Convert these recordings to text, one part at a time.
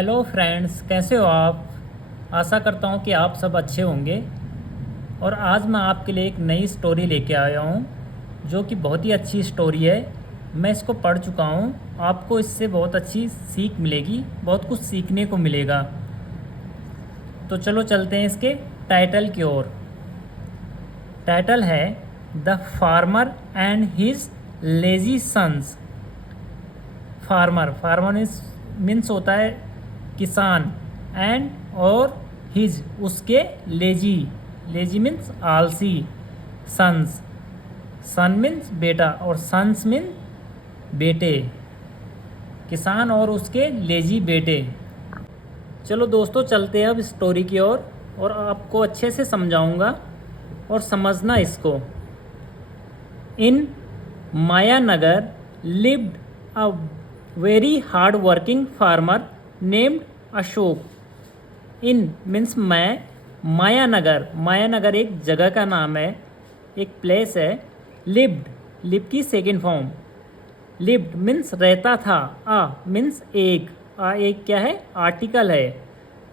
Hello friends, कैसे हो आप। आशा करता हूँ कि आप सब अच्छे होंगे। और आज मैं आपके लिए एक नई स्टोरी लेके आया हूँ जो कि बहुत ही अच्छी स्टोरी है। मैं इसको पढ़ चुका हूँ। आपको इससे बहुत अच्छी सीख मिलेगी, बहुत कुछ सीखने को मिलेगा। तो चलो चलते हैं इसके टाइटल की ओर। टाइटल है the farmer and his lazy sons. Farmer farmer means होता है किसान, एंड और हिज उसके, लेजी लेजी मीन्स आलसी, सन्स सन मीन्स बेटा और सन्स मीन बेटे, किसान और उसके लेजी बेटे। चलो दोस्तों चलते हैं अब स्टोरी की ओर और आपको अच्छे से समझाऊंगा और समझना इसको। इन Mayanagar lived a very hard working farmer named Ashok. In means मैं, मायानगर, मायानगर एक जगह का नाम है, एक प्लेस है। लिव्ड, लिव की सेकेंड फॉर्म, लिव्ड मीन्स रहता था। आ मीन्स एक, आ एक क्या है, आर्टिकल है।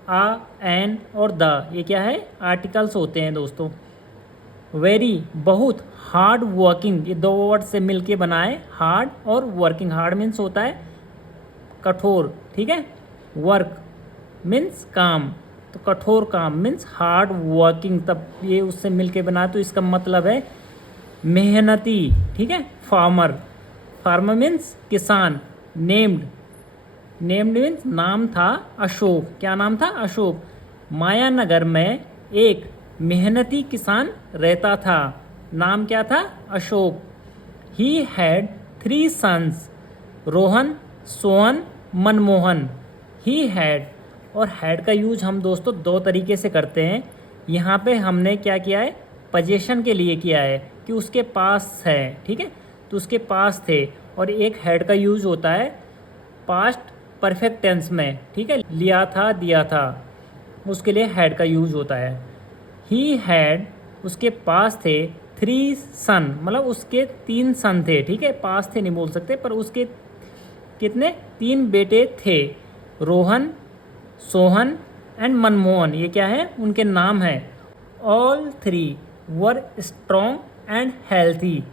आ, एन और द ये क्या है, आर्टिकल्स होते हैं दोस्तों। वेरी बहुत, हार्ड वर्किंग, ये दो वर्ड से मिलके बना है हार्ड और वर्किंग। हार्ड मीन्स होता है कठोर, ठीक है। वर्क मीन्स काम, तो कठोर काम मीन्स हार्ड वर्किंग, तब ये उससे मिलके बना है, तो इसका मतलब है मेहनती, ठीक है। फार्मर, फार्मर मीन्स किसान। नेम्ड, नेम्ड मीन्स नाम था अशोक। क्या नाम था, अशोक। मायानगर में एक मेहनती किसान रहता था। नाम क्या था, Ashok. He had 3 sons, Rohan, Sohan, Manmohan. He had, और हैड का यूज हम दोस्तों दो तरीके से करते हैं। यहाँ पे हमने क्या किया है, पोजीशन के लिए किया है कि उसके पास है, ठीक है, तो उसके पास थे। और एक हैड का यूज होता है पास्ट परफेक्ट टेंस में, ठीक है, लिया था, दिया था, उसके लिए हैड का यूज होता है। ही हैड, उसके पास थे, 3 सन, मतलब उसके 3 सन थे, ठीक है, पास थे नहीं बोल सकते, पर उसके कितने, 3 बेटे थे। रोहन, सोहन एंड मनमोहन, ये क्या है, उनके नाम है। All 3 were strong and healthy.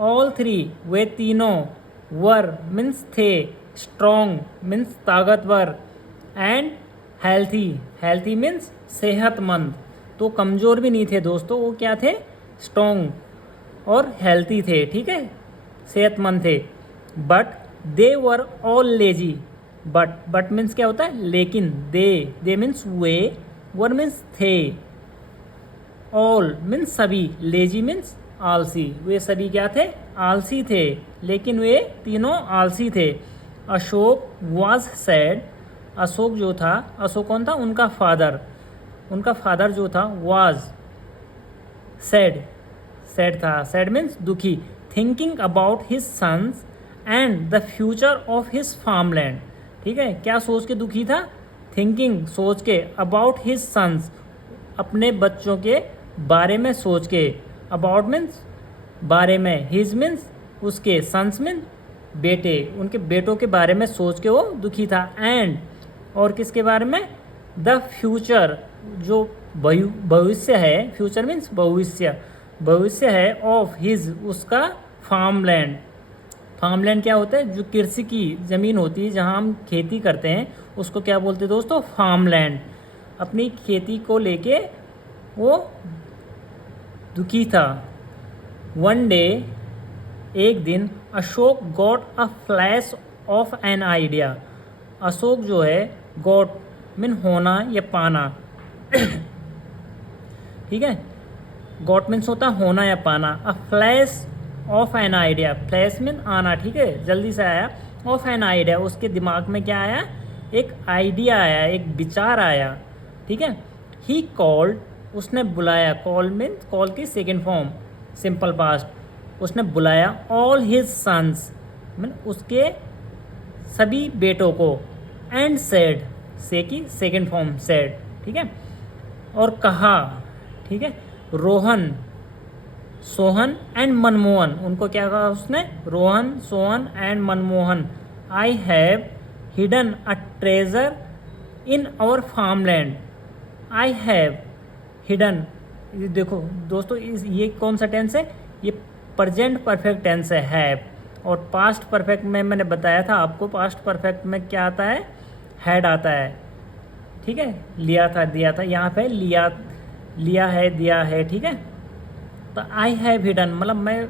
All 3 वे तीनों, वर मीन्स थे, स्ट्रॉन्ग मीन्स ताकतवर, एंड हेल्थी, हेल्थी मीन्स सेहतमंद। तो कमज़ोर भी नहीं थे दोस्तों, वो क्या थे, स्ट्रॉन्ग और हेल्थी थे, ठीक है, सेहतमंद थे। But they were all lazy. But means क्या होता है, लेकिन। दे मीन्स वे, वर मीन्स थे, ऑल मीन्स सभी, लेजी मीन्स आलसी। वे सभी क्या थे, आलसी थे, लेकिन वे तीनों आलसी थे। अशोक वॉज सैड, अशोक जो था, अशोक कौन था, उनका फादर, उनका फादर जो था, वाज सैड, सैड था, सैड मीन्स दुखी। Thinking about his sons and the future of his farmland, ठीक है, क्या सोच के दुखी था, थिंकिंग सोच के, अबाउट हिज सन्स अपने बच्चों के बारे में सोच के, अबाउट मीन्स बारे में, हिज मीन्स उसके, सन्स मीन्स बेटे, उनके बेटों के बारे में सोच के वो दुखी था। एंड, और किसके बारे में, द फ्यूचर, जो भविष्य है, फ्यूचर मीन्स भविष्य, भविष्य है, ऑफ हिज उसका, फार्मलैंड। फार्मलैंड क्या होता है, जो कृषि की ज़मीन होती है, जहाँ हम खेती करते हैं, उसको क्या बोलते हैं दोस्तों, फार्मलैंड। अपनी खेती को लेके वो दुखी था। वन डे, एक दिन, Ashok got a flash of an idea. Ashok जो है, गॉट मीन होना या पाना, ठीक है, गॉट मीन्स होता होना या पाना। A flash of an idea, flash mean आना, ठीक है, जल्दी से आया। ऑफ एन आइडिया, उसके दिमाग में क्या आया, एक आइडिया आया, एक विचार आया, ठीक है। ही कॉल्ड, उसने बुलाया, कॉल मीन्स कॉल की सेकेंड फॉर्म, सिंपल पास्ट, उसने बुलाया ऑल हिज सन्स मीन उसके सभी बेटों को। एंड सेड, से की सेकेंड फॉर्म सेड, ठीक है, और कहा, ठीक है, रोहन, सोहन एंड मनमोहन, उनको क्या कहा उसने, Rohan, Sohan and Manmohan. I have hidden a treasure in our farmland I have hidden. देखो दोस्तों, ये कौन सा टेंस है? ये प्रेजेंट परफेक्ट टेंस है, हैव। और पास्ट परफेक्ट में मैंने बताया था आपको, पास्ट परफेक्ट में क्या आता है? हैड आता है। ठीक है, लिया था, दिया था, यहाँ पे लिया है, दिया है। ठीक है, तो आई हैव हिडन मतलब मैं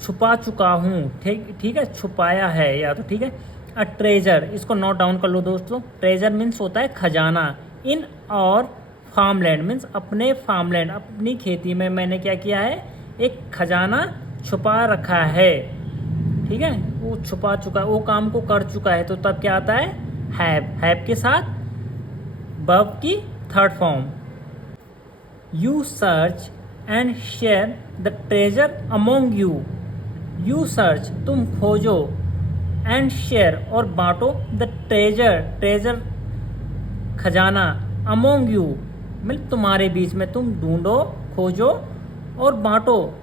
छुपा चुका हूँ। ठीक है, छुपाया है या तो। ठीक है, अ ट्रेजर, इसको नोट डाउन कर लो दोस्तों। ट्रेजर मीन्स होता है खजाना। इन और फार्मलैंड मीन्स अपने फार्मलैंड, अपनी खेती में मैंने क्या किया है? एक खजाना छुपा रखा है। ठीक है, वो छुपा चुका, वो काम को कर चुका है, तो तब क्या आता है? हैव के साथ वर्ब की third form. You search and share the treasure among you. You search, तुम खोजो, एंड शेयर और बांटो, द ट्रेजर खजाना, अमोंग यू मतलब तुम्हारे बीच में, तुम ढूंढो, खोजो और बांटो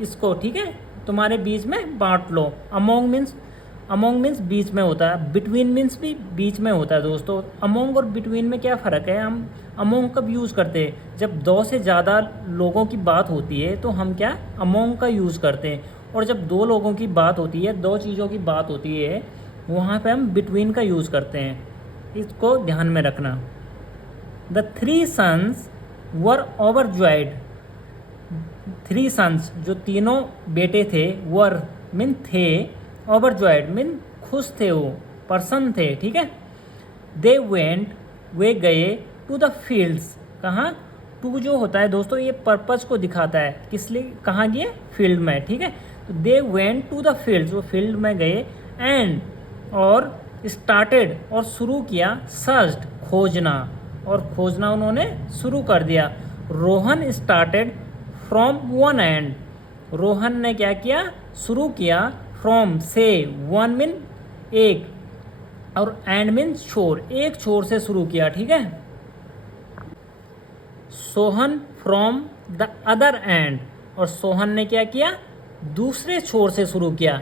इसको। ठीक है, तुम्हारे बीच में बांट लो। अमोंग मीन्स बीच में होता है, बिटवीन मीन्स भी बीच में होता है दोस्तों। अमोंग और बिटवीन में क्या फ़र्क है? हम अमोंग कब यूज़ करते हैं? जब दो से ज़्यादा लोगों की बात होती है तो हम क्या अमोंग का यूज़ करते हैं। और जब दो लोगों की बात होती है, दो चीज़ों की बात होती है, वहाँ पे हम बिटवीन का यूज़ करते हैं। इसको ध्यान में रखना। The 3 sons were overjoyed. 3 sons जो तीनों बेटे थे, वर मीन थे, ओवरजॉयड मीन खुश थे, वो पर्सन थे। ठीक है, दे वेंट वे गए, टू द फील्ड्स, कहाँ? टू जो होता है दोस्तों, ये पर्पस को दिखाता है, किस लिए कहाँ गए? फील्ड में। ठीक है, तो they went to the fields, वो फील्ड में गए, एंड और स्टार्टेड और शुरू किया, सर्च्ड खोजना, और खोजना उन्होंने शुरू कर दिया। Rohan started from one and, Rohan ने क्या किया? शुरू किया, फ्रॉम से, वन मीन एक, और एंड मीन्स छोर, एक छोर से शुरू किया। ठीक है, Sohan from the other and, और सोहन ने क्या किया? दूसरे छोर से शुरू किया।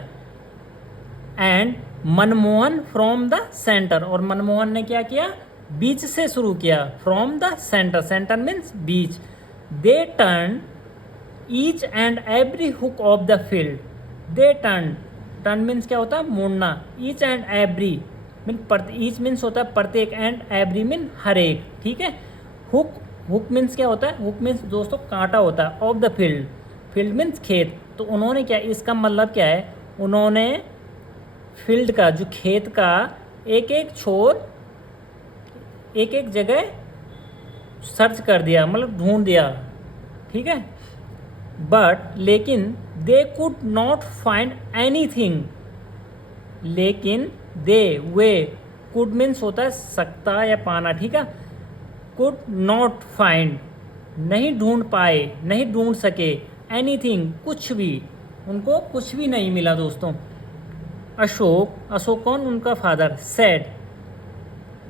And Manmohan from the centre, और मनमोहन ने क्या किया? बीच से शुरू किया, from the centre, centre means beach. They turn each and every hook of the field. They turn means क्या होता है? मोड़ना। Each and every mean each means होता है प्रत्येक, एंड एवरी मीन हर एक। ठीक है, हुक मीन्स क्या होता है? हुक मीन्स दोस्तों कांटा होता है, of the field, field means खेत। तो उन्होंने क्या, इसका मतलब क्या है? उन्होंने फील्ड का, जो खेत का एक एक छोर, एक एक जगह सर्च कर दिया, मतलब ढूंढ दिया। ठीक है, बट लेकिन they could not find anything. लेकिन दे, वे, कुड मीन्स होता है सकता या पाना। ठीक है, कुड नॉट फाइंड नहीं ढूंढ पाए, नहीं ढूंढ सके, एनीथिंग कुछ भी, उनको कुछ भी नहीं मिला दोस्तों। अशोक कौन? उनका father. Said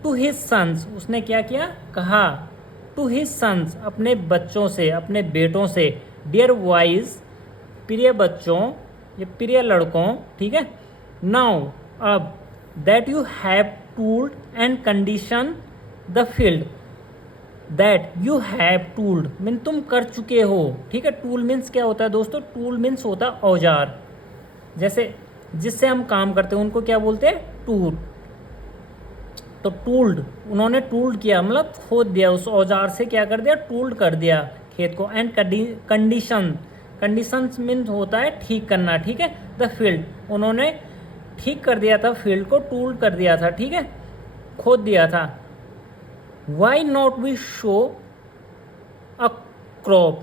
to his sons, उसने क्या किया? कहा, टू हिज सन्स, अपने बच्चों से, अपने बेटों से, डियर वाइज, प्रिय बच्चों या प्रिय लड़कों। ठीक है, नाउ अब, that you have tooled and condition the field. That you have tooled mean तुम कर चुके हो। ठीक है, टूल मीन्स क्या होता है दोस्तों? टूल मीन्स होता है औजार, जैसे जिससे हम काम करते हैं उनको क्या बोलते हैं? टूल। तो टूल्ड, उन्होंने टूल्ड किया मतलब खोद दिया, उस औजार से क्या कर दिया? टूल्ड कर दिया खेत को। एंड कंडीशंस मीन्स होता है ठीक करना। ठीक है, द फील्ड, उन्होंने ठीक कर दिया था फील्ड को, टूल्ड कर दिया था। ठीक है, खोद दिया था। Why not we sow a crop.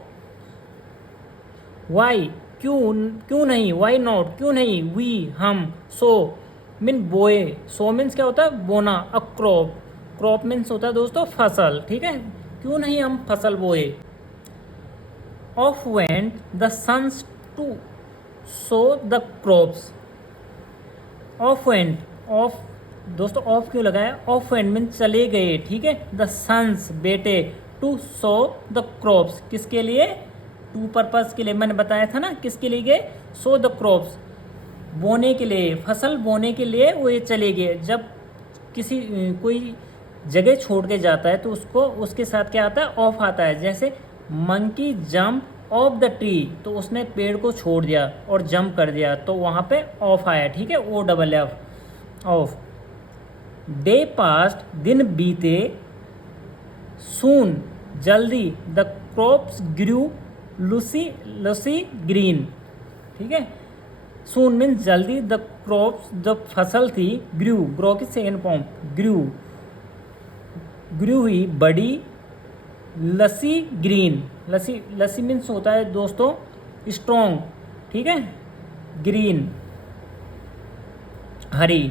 Why, क्यों नहीं? वाई नॉट, क्यों नहीं? वी, हम, सो मीन बोए, सो मीन्स क्या होता है? बोना। अ क्रॉप, क्रॉप मीन्स होता है दोस्तों फसल। ठीक है, क्यों नहीं हम फसल बोए। Off went the sons to sow the crops. Off went, off दोस्तों ऑफ क्यों लगाया? ऑफ वेंट मीन्स चले गए। ठीक है, द सन्स बेटे, टू सो द क्रॉप्स, किसके लिए? टू पर्पस के लिए, मैंने बताया था ना किसके लिए गए? सो द क्रॉप्स, बोने के लिए, फसल बोने के लिए वो ये चले गए। जब किसी कोई जगह छोड़ के जाता है तो उसको उसके साथ क्या आता है, ऑफ आता है। जैसे monkey jump of the tree, तो उसने पेड़ को छोड़ दिया और जंप कर दिया, तो वहाँ पे ऑफ आया, ठीक है, O double F, off. Day passed, दिन बीते, सून, जल्दी, the crops grew, lush lush green, ठीक है। सून मीन्स जल्दी, द क्रॉप्स, जो फसल थी, ग्रू, ग्रो की सेकेंड फॉर्म, ग्रू, ग्रू हुई, बड़ी, लसी ग्रीन, लसी, लसी मीन्स होता है दोस्तों स्ट्रॉन्ग, ठीक है, ग्रीन हरी।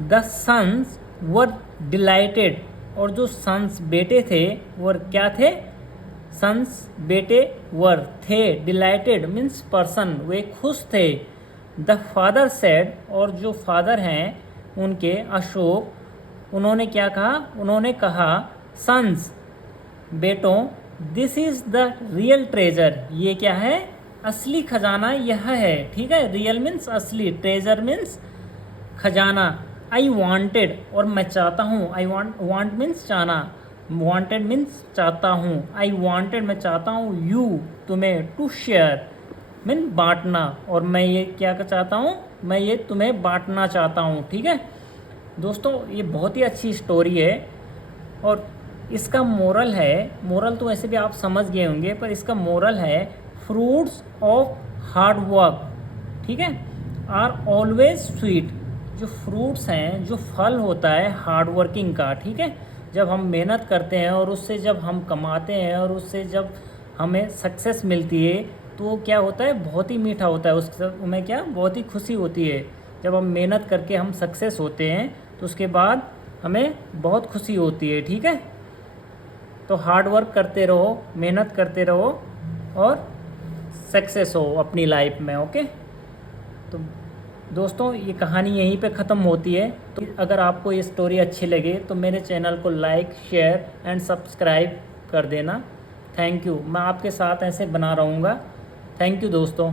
द सन्स वर डिलाइटेड, और जो सन्स बेटे थे वो क्या थे, सन्स बेटे वर थे, डिलाइटेड मीन्स पर्सन, वे खुश थे। द फादर सेड, और जो फादर हैं उनके अशोक, उन्होंने क्या कहा, उन्होंने कहा सन्स, बेटों, this is the real treasure, ये क्या है, असली खजाना यह है, ठीक है। रियल मीन्स असली, ट्रेजर मीन्स खजाना। आई वॉन्टेड, और मैं चाहता हूँ, आई वांट मीन्स चाहना, वॉन्टेड मीन्स चाहता हूँ, आई वॉन्टेड मैं चाहता हूँ, यू तुम्हें, टू शेयर मीन बांटना, और मैं ये क्या चाहता हूँ, मैं ये तुम्हें बांटना चाहता हूँ, ठीक है। दोस्तों ये बहुत ही अच्छी स्टोरी है, और इसका मोरल है, मोरल तो वैसे भी आप समझ गए होंगे, पर इसका मोरल है फ्रूट्स ऑफ हार्ड वर्क, ठीक है, आर ऑलवेज स्वीट। जो फ्रूट्स हैं, जो फल होता है हार्ड वर्किंग का, ठीक है, जब हम मेहनत करते हैं और उससे जब हम कमाते हैं और उससे जब हमें सक्सेस मिलती है तो क्या होता है, बहुत ही मीठा होता है, उसमें क्या बहुत ही खुशी होती है। जब हम मेहनत करके हम सक्सेस होते हैं तो उसके बाद हमें बहुत खुशी होती है, ठीक है। तो हार्ड वर्क करते रहो, मेहनत करते रहो और सक्सेस हो अपनी लाइफ में, ओके। तो दोस्तों ये कहानी यहीं पे ख़त्म होती है। तो अगर आपको ये स्टोरी अच्छी लगे तो मेरे चैनल को लाइक, शेयर एंड सब्सक्राइब कर देना। थैंक यू, मैं आपके साथ ऐसे बना रहूँगा। थैंक यू दोस्तों।